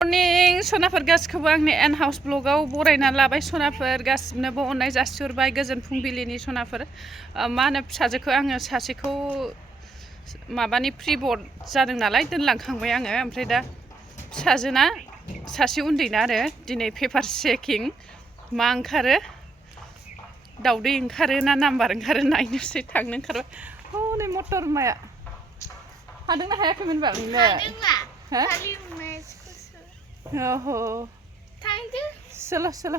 morning सनाफोर गासिखौबो आंनि N house ब्लगाव बरायना लाबाय सनाफोर गासिबनोबो अननाय जासिहरबाय गोजोन फुंबिलिनि सनाफोर मा होनो फिसाजोखौ आङो सासेखौ माबानि प्रि बर्ड जादों नालाय दोनलांखांबाय आङो ओमफ्राय दा फिसाजोना सासे उन्दैना आरो दिनै पेपार चेकिं मा ओंखारो दाउदै ओंखारो ना नाम्बार ओंखारो नायनोसै थांनो ओंखारबाय हनै मटर माया हादोंना हायाखैमोन बाल नोंलाय हो ओहो सोलो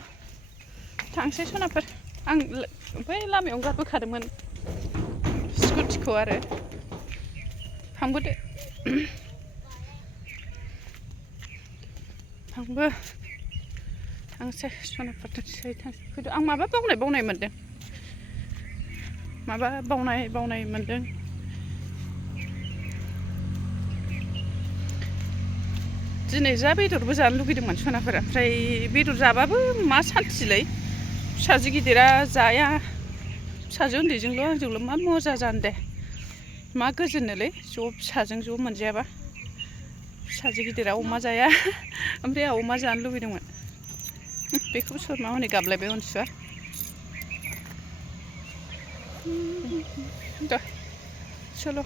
थांसै सनाफोर आं बै लामायावनो गाखोखादोंमोन स्कुटिखौ आरो थांबोदो आंबो थांसै सनाफोर थांसै फैदो आं माबा बावनाय मोनदों माबा बावनाय मोनदों दिनै जा बेदरबो जानो लुगैदोंमोन सनाफोरा ओमफ्राय बेदर जाबाबो मा सान्थिलै फिसाजो गिदिरा जाया फिसाजो उन्दैजोंल' आंजोंल' मा मजा जानो दे मा गोजोननोलै ज' फिसाजों ज' मोनजायाबा फिसाजो गिदिरा अमा जाया ओमफ्राय आंहा अमा जानो लुगैदोंमोन बेखौबो सोरमा हनै गाबलायबाय अनसुआ दा सोल'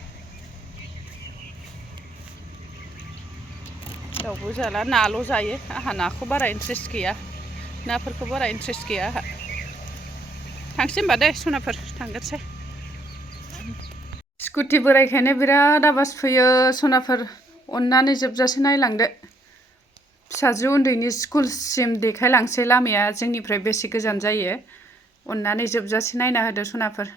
दाउबो जाला नाल' जायो आंहा नाखौ बारा इन्ट्रेस्ट गैया नाफोरखौ बारा इन्ट्रेस्ट गैया आंहा थांसै होनबा दे सनाफोर थांगोनसै स्कुटि बोरायखायनो बिराद आवाज फैयो सनाफोर अननानै जोबजासे नायलांदो फिसाजो उन्दैनि स्कुलसिम देखायलांसै लामाया जोंनिफ्राय बेसे गोजान जायो अननानै जोबजासे नायना होदो सनाफोर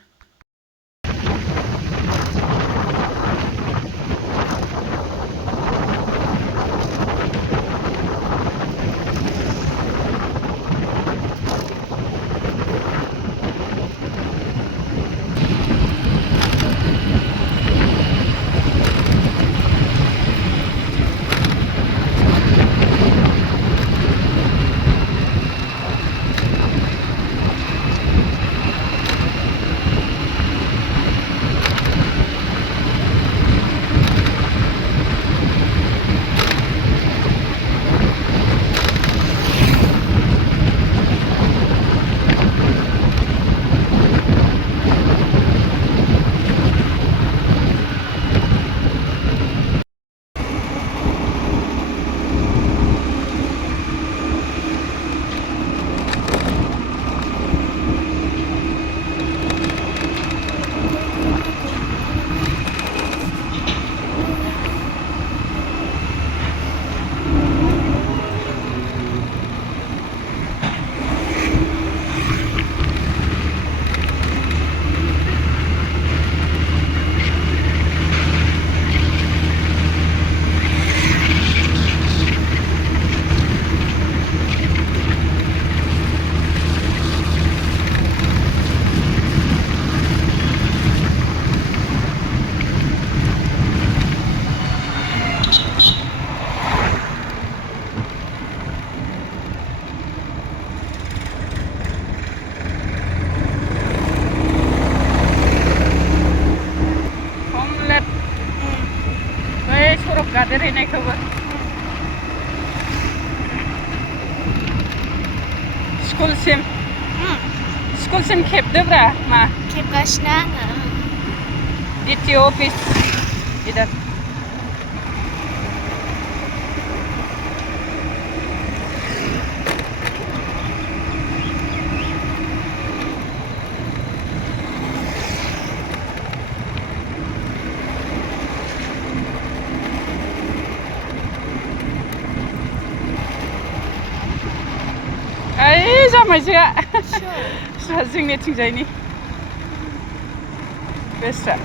गादेरहैनायखौबो स्कुलसिम खेबदोब्रा मा खेबगासिनो आङो डिटिअ अफिस गिदिर ओइ जामायजोआ जोंनिथिंजायनि बेस्रा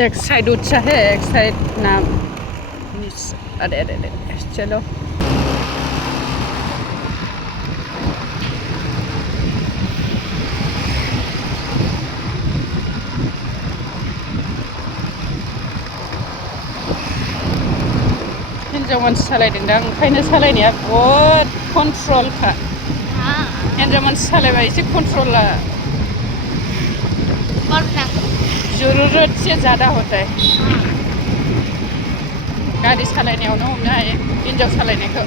एक साइड ऊंचा है एक साइड नाम अरे अरे अरे चलो हिन्जाव मानसि सालायदोंदां ओंखायनो सालायनाया बहुद कन्ट्रलखा हिन्जाव मानसि सालायबा एसे कन्ट्रला जरूरत से ज़्यादा होता है गाड़ी सालायनायावनो हमनो हायो हिन्जाव सालायनायखौ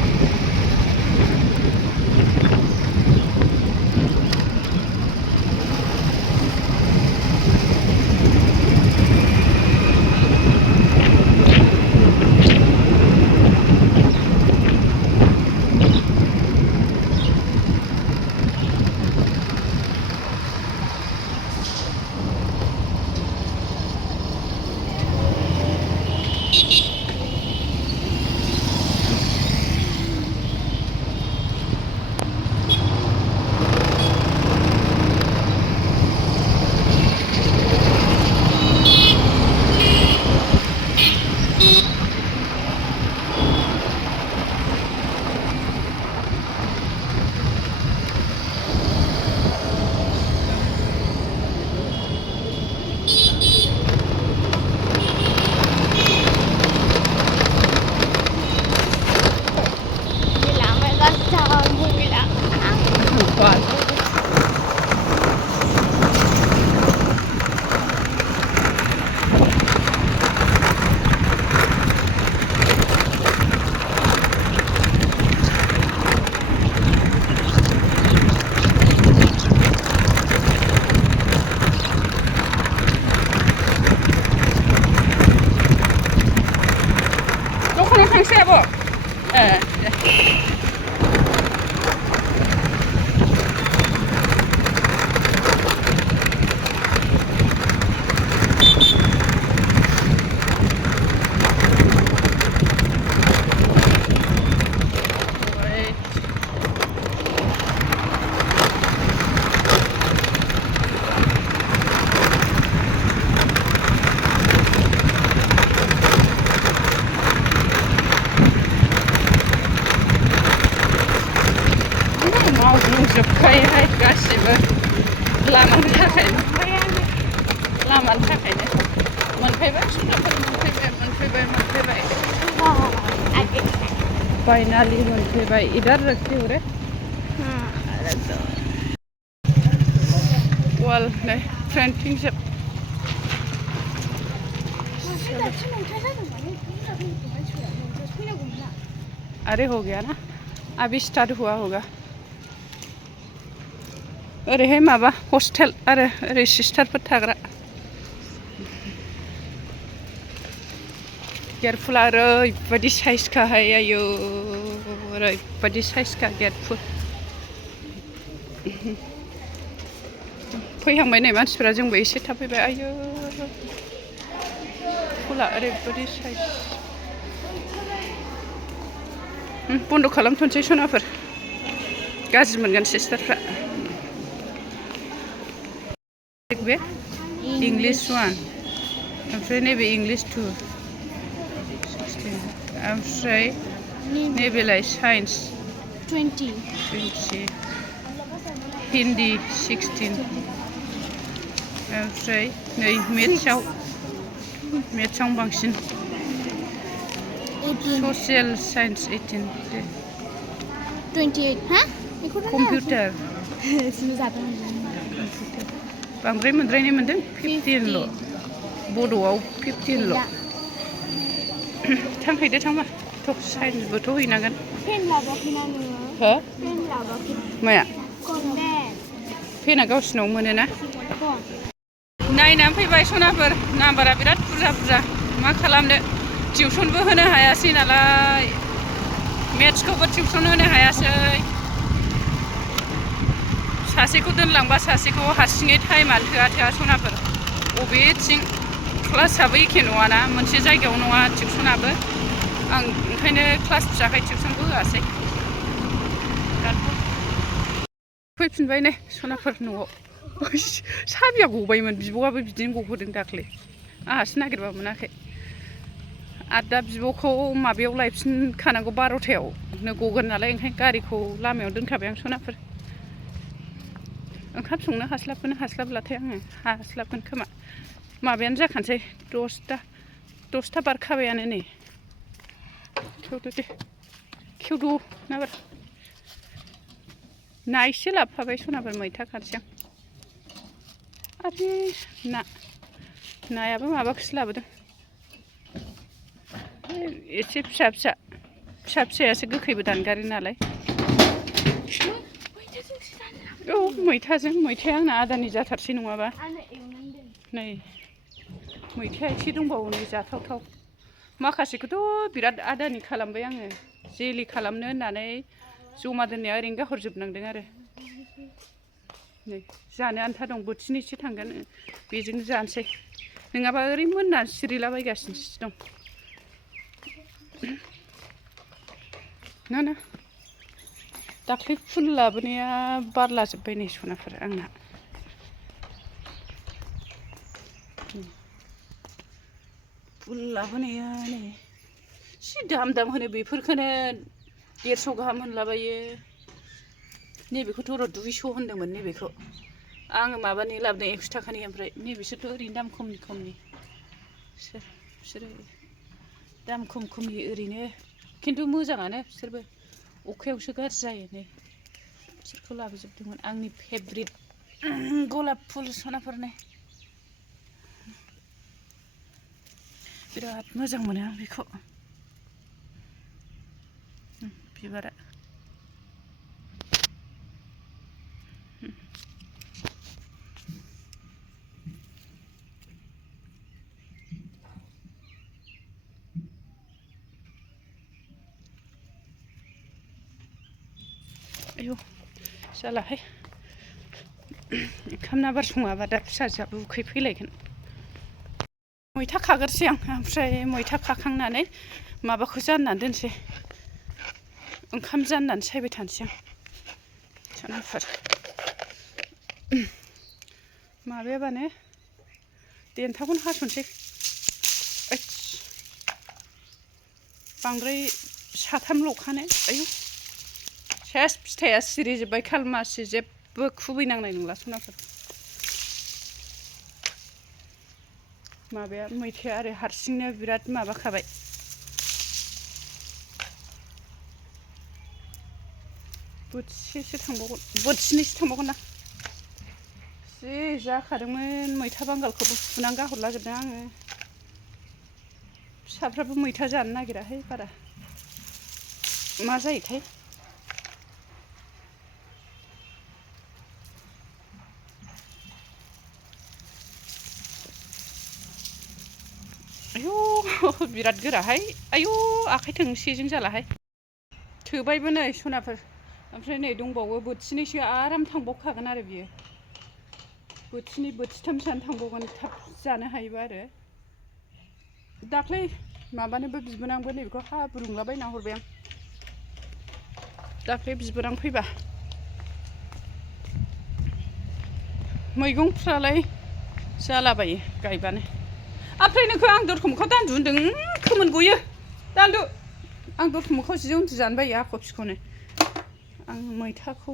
जोबखायोहाय गासिबो लामानि थाखायनो मोनफैबाय सुनाफोर मोनफैबाय फाइनाली मोनफैबाय इधर रखते हो रे वाल ने प्रिंटिंग सब अरे हो गया ना अभी स्टार्ट हुआ होगा ओरैहाय माबा हस्टेल आरो ओरै सिस्टारफोर थाग्रा गेटफुला ओरैबायदि साइजखाहाय आयौ ओरैबायदि साइजखा गेटफुल फैहांबाय नै मानसिफोरा जोंबो एसे थाब फैबाय आयौ फुला ओरैबायदि साइज बन्द खालामथ'नोसै सनाफोर गाज्रि मोनगोन सिस्टारफ्रा बे इंलिश 1 ओमफ्राय नैबे इंलिश 2 ओमफ्राय नैबेलाय साइन्स 20 हिन्दी 16 ओमफ्राय नै मेथ्सआव बांसिन ससियेल साइन्स 18 28 हा कम्पिउटार बांद्राय मोनद्रायनाय मोनदों 15 ल' बड'आव 15 ल' थांफैदो थांबा थ' साइन्सबोथ' हैनांगोन पेन लाबोखैना नोङो हो पेन लाबोखै माया पेन पेना गावसिनाव मोनोना नायनानै फैबाय सनाफोर नाम्बारा बिराद बुरजा मा खालामनो टिउसनबो होनो हायासै नालाय मेथ्सखौबो टिउसन होनो हायासै सासेखौ दोनलांबा सासेखौ हारसिङै टाइमानो थोआ सनाफोर बबेथिं क्लासआबो एखे नङाना मोनसे जायगायाव नङा टिउसनाबो आं ओंखायनो क्लास फिसाखाय टिउसनबो होआसै फैफिनबाय नै सनाफोर न'आव साबिया गबायमोन बिब'आबो बिदिनो गबोदों दाख्लै आहासो नागिरबा मोनाखै आरो दा बिब'खौ माबायाव लायफिनखानांगौ 12थायावनो गगोन नालाय ओंखायनो गारिखौ लामायाव दोनखाबाय आं सनाफोर ओंखाम संनो हास्लाबलाथाय आङो हास्लाबगोन खोमा माबायानो जाखानोसै 10ता बारखाबायानो नै खेवदो दे खेवदो नाबार ना एसे लाबोफाबाय सनाफोर मैथा खानोसै आं आरो नायाबो माबाखौसो लाबोदों एसे फिसायासो गोखैबो दानगारो नालाय औ मैथाया आंना आदानि जाथारसै नङाबा नै मैथाया एसे दंबावो नै जाथावथाव माखासेखौथ' बिराद आदानि खालामबाय आङो जेलि खालामनो होननानै जमा दोननाया ओरैनो गाहरजोबनांदों आरो नै जानो आन्था दं बोथिनैसो थांगोन बेजोंनो जानोसै नङाबा ओरैनो मोननानै सिरिलाबायगासिनोसो दं ना दाख्लै फुल लाबोनाया बारलाजोब्बाय नै सनाफोर आंना फुल लाबोनाया नै एसे दाम होनो बेफोरखौनो 150 गाहाम होनलाबायो नैबेखौथ' र' 200 होनदोंमोन नैबेखौ आङो माबानि लाबोदों 100 थाखानि ओमफ्राय नैबेसोरथ' ओरैनो दाम खमनि बिसोरो दाम खमनि ओरैनो खिन्थु मोजाङानो बिसोरबो अखायावसो गाज्रि जायो नै बिसोरखौ लाबोजोबदोंमोन आंनि फेभरिट गलाप फुल सनाफोरनो बिराद मोजां मोनो आं बेखौ बिबारा आयौ जालाहाय ओंखाम नाबार सङाबा दा फिसाजोआबो उखैफैलायगोन मैथा खागोरसै आं ओमफ्राय मैथा खाखांनानै माबाखौ जाननानै दोनसै ओंखाम जाननानै सायबाय थानोसै आं सनाफोर माबायाबानो देन्थाखौनो हास'नोसै बांद्राय साथामल'खानो आयौ सेस फिथाइया सिरिजोब्बाय खालमासि जेबो खुबैनांनाय नंला सनाफोर माबाया मैथाया आरो हारसिंनो बिराद माबाखाबाय बोथिसेसो थांबावगोन बोथिनैसो थांबावगोन ना जि जाखादोंमोन मैथा बांगालखौबो फुनानै गाहरलाजोबदों आङो फिसाफ्राबो मैथा जानो नागिराहाय बारा मा जायोथाय आयौ बिराद गोराहाय आयौ आखाइ थोंसेजों जालाहाय थोबायबो नै सनाफोर ओमफ्राय नै दंबावो बोथिनैसो आराम थांबावखागोन आरो बियो बोथिथामसोआनो थांबावगोन थाब जानो हायोबा आरो दाख्लै माबानोबो बिबोनांबो नैबेखौ हाब्रुंलाबायना हरबाय आं दाख्लै बिबोनां फैबा मैगंफ्रालाय जालाबायो गायबानो ओमफ्राय नोंखौ आं दरखंखौ दान्दु होनदों खोमोन गयो दान्दु आं दरखंखौ जि उन्दुजानो बायो आख' फिखौनो आं मैथाखौ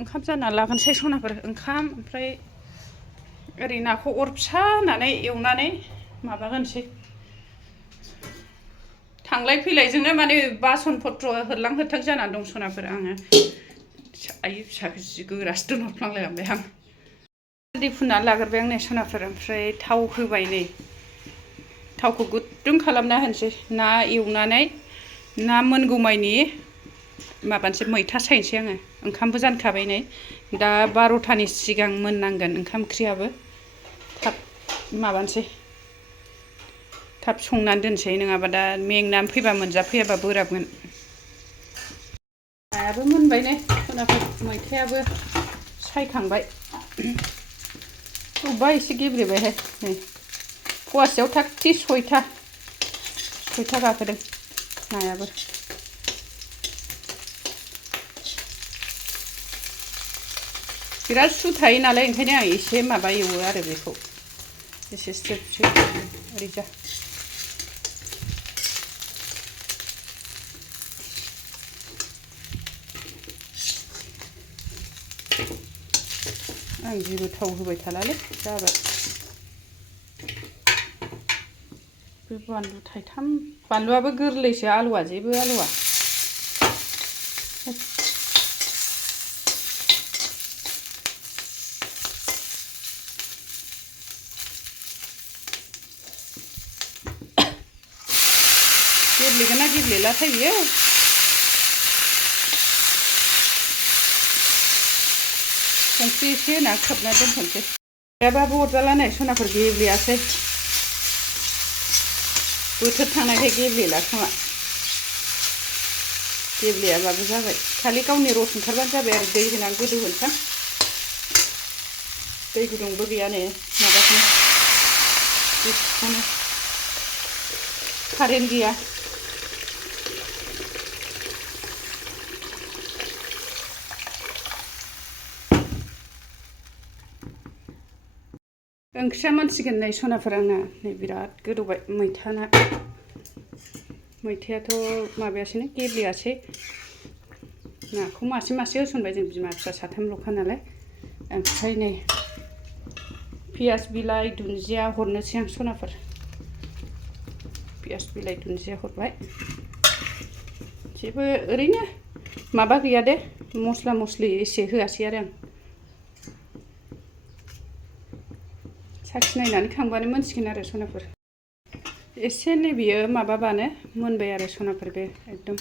ओंखाम जानना लागोनसै सनाफोर ओंखाम ओमफ्राय ओरै नाखौ अर फिसा होनानै एवनानै माबागोनसै थांलाय फैलायजोंनो माने बासन पत्र होरलां होथां जानानै दं सनाफोर आङो आइ फिसाखौ जि गोरासो दोनहरफ्लांलायलांबाय आं दै फुननानै लाग्रोबाय आं नै सनाफोर ओमफ्राय थाव होबाय नै थावखौ गुदुं खालामना होनोसै ना एवनानै ना मोनगौमायनि माबानोसै मैथा सायनोसै आङो ओंखामबो जानखाबाय नै दा 12थानि सिगां मोननांगोन ओंखाम ओंख्रियाबो थाब माबानोसै थाब संनानै दोनसै नङाबा दा मेंनानै फैबा मोनजाफैयाबा बोराबगोन नायाबो मोनबाय नै सनाफोर मैथायाबो सायखांबाय अबेबा एसे गेब्लेबायहाय नै फवासेयाव थागथि 6था गाखोदों नायाबो बिराद सु थायो नालाय ओंखायनो आं एसे माबा एवो आरो बेखौ एसे स्रेबसै ओरैजा आं जेबो थाव होबाय थालालै जाबाय बे बानलु थाइथाम बानलुआबो गोरलैसो आलुआ जेबो आलुआ गेब्लेगोन ना गेब्लेलाथाय बियो संख्रि एसे होना खोबना दोनथ'नोसै गैयाबाबो अरजाला नै सनाफोर गेब्लेयासै बोथोर थांनायखाय गेब्लेला खोमा गेब्लेयाबाबो जाबाय खालि गावनि रस ओंखारबानो जाबाय आरो दै होनानै गोदौ होनसां दै गुदुंबो गैया नै माबाखौनो बेखौनो कारेन्ट गैया ओंख्रिया मोनसिगोन नै सनाफोर आंना नै बिराद गोदौबाय मैथायाथ' माबायासैनो गेब्लेयासै नाखौ मासे मासे होसनबाय जों बिमा फिसा साथामल'खा नालाय ओमफ्राय नै पियास बिलाइ दुन्दिया हरनोसै आं सनाफोर पियास बिलाइ दुन्दिया हरबाय जेबो ओरैनो माबा गैया दे मस्ला मस्लि एसे होआसै आरो आं साखि नायनानै खांबानो मोनसिगोन आरो सनाफोर एसे नैबेयो माबाबानो मोनबाय आरो सनाफोर बे एकदम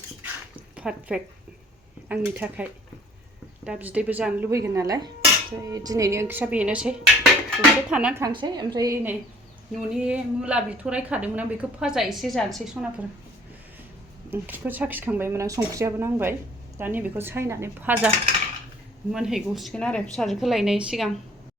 पारफेक्ट आंनि थाखाय दा बिदैबो जानो लुबैगोन नालाय ओमफ्राय दिनैनि ओंख्रिया बेनोसै दसे थानानै खांसै ओमफ्राय नै न'नि मुला बिथराइ खादोंमोन आं बेखौ फाजा एसे जानोसै सनाफोर ओंख्रिखौ साखिखांबायमोन आं संख्रियाबो नांबाय दा नैबेखौ सायनानै फाजा मोनहैगौसिगोन आरो फिसाजोखौ लायनायनि सिगां